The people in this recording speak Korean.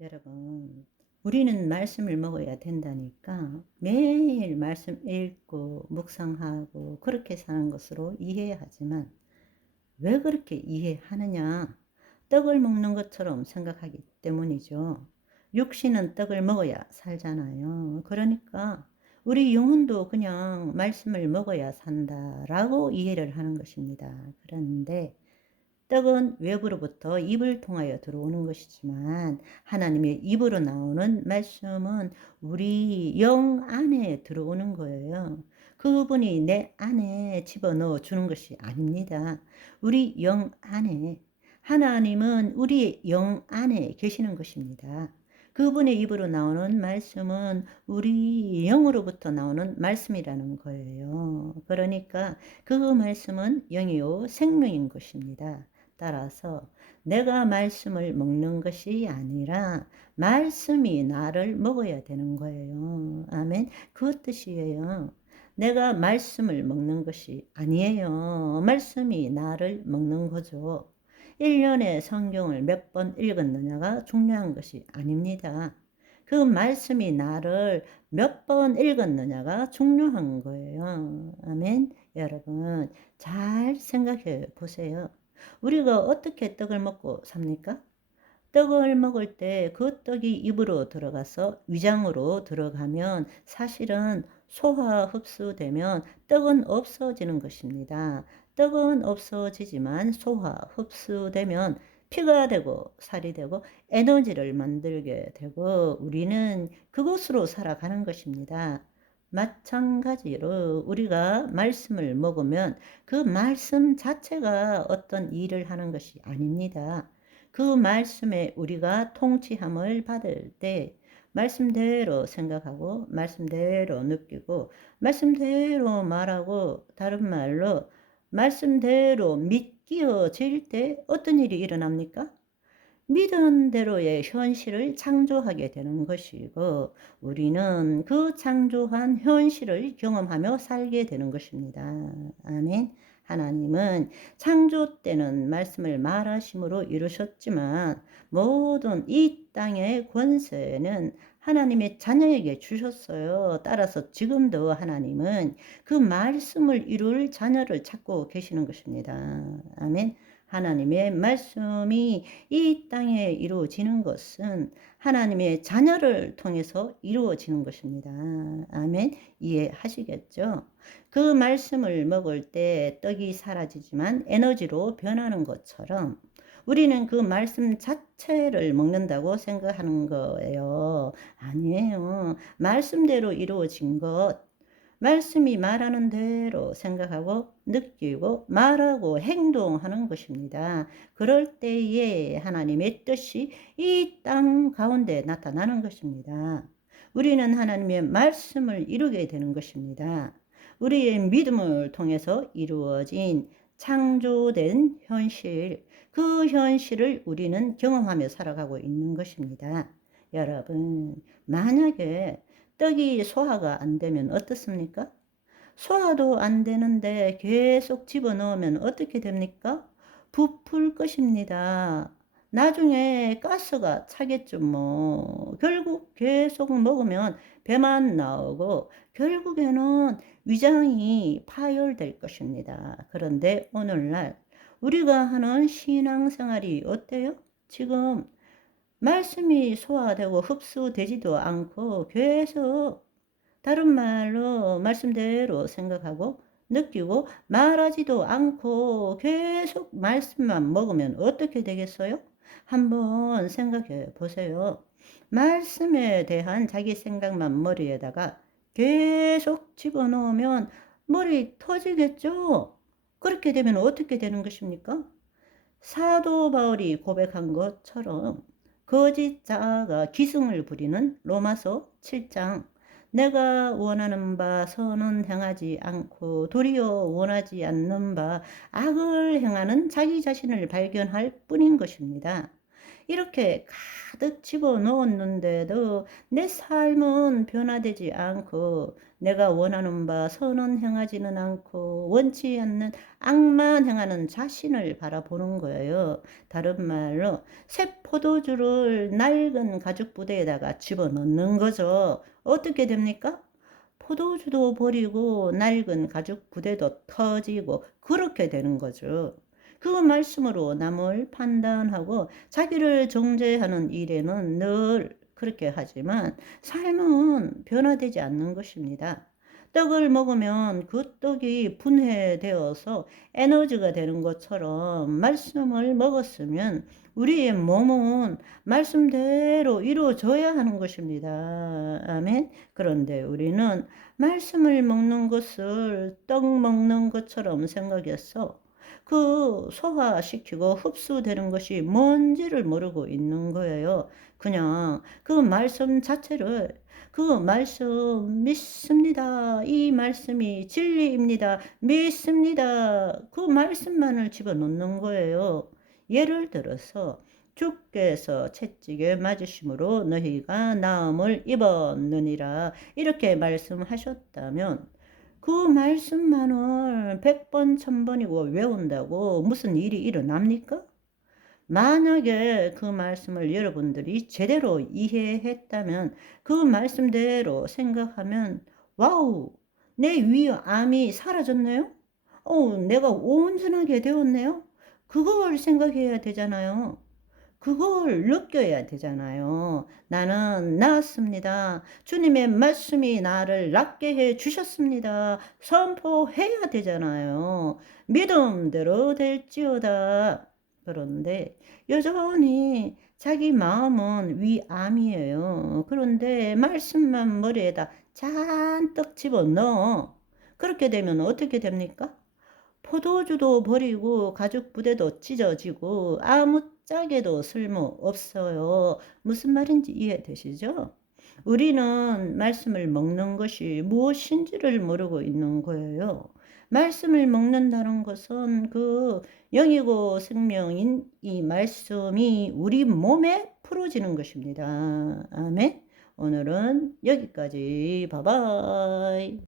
여러분, 우리는 말씀을 먹어야 된다니까 매일 말씀 읽고 묵상하고 그렇게 사는 것으로 이해하지만 왜 그렇게 이해하느냐? 떡을 먹는 것처럼 생각하기 때문이죠. 육신은 떡을 먹어야 살잖아요. 그러니까 우리 영혼도 그냥 말씀을 먹어야 산다라고 이해를 하는 것입니다. 그런데 떡은 외부로부터 입을 통하여 들어오는 것이지만 하나님의 입으로 나오는 말씀은 우리 영 안에 들어오는 거예요. 그분이 내 안에 집어넣어 주는 것이 아닙니다. 우리 영 안에, 하나님은 우리 영 안에 계시는 것입니다. 그분의 입으로 나오는 말씀은 우리 영으로부터 나오는 말씀이라는 거예요. 그러니까 그 말씀은 영이요 생명인 것입니다. 따라서 내가 말씀을 먹는 것이 아니라 말씀이 나를 먹어야 되는 거예요. 아멘. 그 뜻이에요. 내가 말씀을 먹는 것이 아니에요. 말씀이 나를 먹는 거죠. 1년에 성경을 몇 번 읽었느냐가 중요한 것이 아닙니다. 그 말씀이 나를 몇 번 읽었느냐가 중요한 거예요. 아멘. 여러분, 잘 생각해 보세요. 우리가 어떻게 떡을 먹고 삽니까? 떡을 먹을 때 그 떡이 입으로 들어가서 위장으로 들어가면 사실은 소화 흡수되면 떡은 없어지는 것입니다. 떡은 없어지지만 소화 흡수되면 피가 되고 살이 되고 에너지를 만들게 되고 우리는 그것으로 살아가는 것입니다. 마찬가지로 우리가 말씀을 먹으면 그 말씀 자체가 어떤 일을 하는 것이 아닙니다. 그 말씀에 우리가 통치함을 받을 때 말씀대로 생각하고 말씀대로 느끼고 말씀대로 말하고 다른 말로 말씀대로 믿기어질 때 어떤 일이 일어납니까? 믿은 대로의 현실을 창조하게 되는 것이고 우리는 그 창조한 현실을 경험하며 살게 되는 것입니다. 아멘. 하나님은 창조 때는 말씀을 말하심으로 이루셨지만 모든 이 땅의 권세는 하나님의 자녀에게 주셨어요. 따라서 지금도 하나님은 그 말씀을 이룰 자녀를 찾고 계시는 것입니다. 아멘. 하나님의 말씀이 이 땅에 이루어지는 것은 하나님의 자녀를 통해서 이루어지는 것입니다. 아멘. 이해하시겠죠? 그 말씀을 먹을 때 떡이 사라지지만 에너지로 변하는 것처럼 우리는 그 말씀 자체를 먹는다고 생각하는 거예요. 아니에요. 말씀대로 이루어진 것, 말씀이 말하는 대로 생각하고 느끼고 말하고 행동하는 것입니다. 그럴 때에 하나님의 뜻이 이 땅 가운데 나타나는 것입니다. 우리는 하나님의 말씀을 이루게 되는 것입니다. 우리의 믿음을 통해서 이루어진 창조된 현실, 그 현실을 우리는 경험하며 살아가고 있는 것입니다. 여러분, 만약에 떡이 소화가 안 되면 어떻습니까? 소화도 안 되는데 계속 집어넣으면 어떻게 됩니까? 부풀 것입니다. 나중에 가스가 차겠죠, 뭐. 결국 계속 먹으면 배만 나오고 결국에는 위장이 파열될 것입니다. 그런데 오늘날 우리가 하는 신앙생활이 어때요? 지금 말씀이 소화되고 흡수되지도 않고 계속 다른 말로 말씀대로 생각하고 느끼고 말하지도 않고 계속 말씀만 먹으면 어떻게 되겠어요? 한번 생각해 보세요. 말씀에 대한 자기 생각만 머리에다가 계속 집어넣으면 머리 터지겠죠? 그렇게 되면 어떻게 되는 것입니까? 사도 바울이 고백한 것처럼 거짓 자가 기승을 부리는 로마서 7장 내가 원하는 바 선은 행하지 않고 도리어 원하지 않는 바 악을 행하는 자기 자신을 발견할 뿐인 것입니다. 이렇게 가득 집어넣었는데도 내 삶은 변화되지 않고 내가 원하는 바 선은 행하지는 않고 원치 않는 악만 행하는 자신을 바라보는 거예요. 다른 말로 새 포도주를 낡은 가죽 부대에다가 집어넣는 거죠. 어떻게 됩니까? 포도주도 버리고 낡은 가죽 부대도 터지고 그렇게 되는 거죠. 그 말씀으로 남을 판단하고 자기를 정죄하는 일에는 늘 그렇게 하지만 삶은 변화되지 않는 것입니다. 떡을 먹으면 그 떡이 분해되어서 에너지가 되는 것처럼 말씀을 먹었으면 우리의 몸은 말씀대로 이루어져야 하는 것입니다. 아멘. 그런데 우리는 말씀을 먹는 것을 떡 먹는 것처럼 생각해서 그 소화시키고 흡수되는 것이 뭔지를 모르고 있는 거예요. 그냥 그 말씀 자체를 그 말씀 믿습니다. 이 말씀이 진리입니다. 믿습니다. 그 말씀만을 집어넣는 거예요. 예를 들어서 주께서 채찍에 맞으심으로 너희가 나음을 입었느니라 이렇게 말씀하셨다면 그 말씀만을 100번, 1000번이고 외운다고 무슨 일이 일어납니까? 만약에 그 말씀을 여러분들이 제대로 이해했다면 그 말씀대로 생각하면 와우, 내 위암이 사라졌네요? 내가 온전하게 되었네요? 그걸 생각해야 되잖아요. 그걸 느껴야 되잖아요. 나는 나았습니다. 주님의 말씀이 나를 낫게 해 주셨습니다. 선포해야 되잖아요. 믿음대로 될지어다. 그런데 여전히 자기 마음은 위암이에요. 그런데 말씀만 머리에다 잔뜩 집어넣어. 그렇게 되면 어떻게 됩니까? 포도주도 버리고 가죽 부대도 찢어지고 아무짝에도 쓸모없어요. 무슨 말인지 이해되시죠? 우리는 말씀을 먹는 것이 무엇인지를 모르고 있는 거예요. 말씀을 먹는다는 것은 그 영이고 생명인 이 말씀이 우리 몸에 풀어지는 것입니다. 아멘. 오늘은 여기까지. 바이바이.